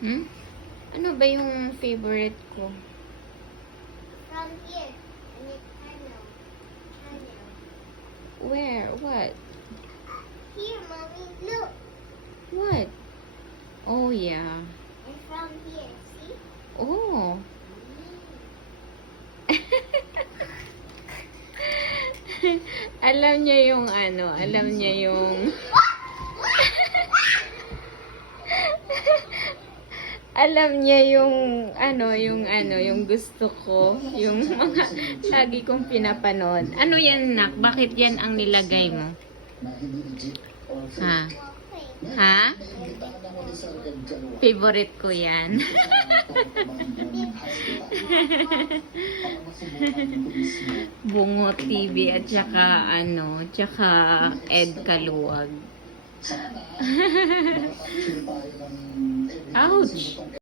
Hmm? Ano ba yung favorite ko? From here. And it's channel. Channel. Where? What? Here, mommy. Look. What? Oh, yeah. And from here. See? Oh. alam niya yung ano, alam niya yung... alam niya yung ano, yung ano, yung gusto ko, yung mga lagi kong pinapanood. Ano yan, nak? Bakit yan ang nilagay mo? Ha? Ha? Favorite ko yan. Bungo TV at saka ano, tsaka Ed Kaluwag. Out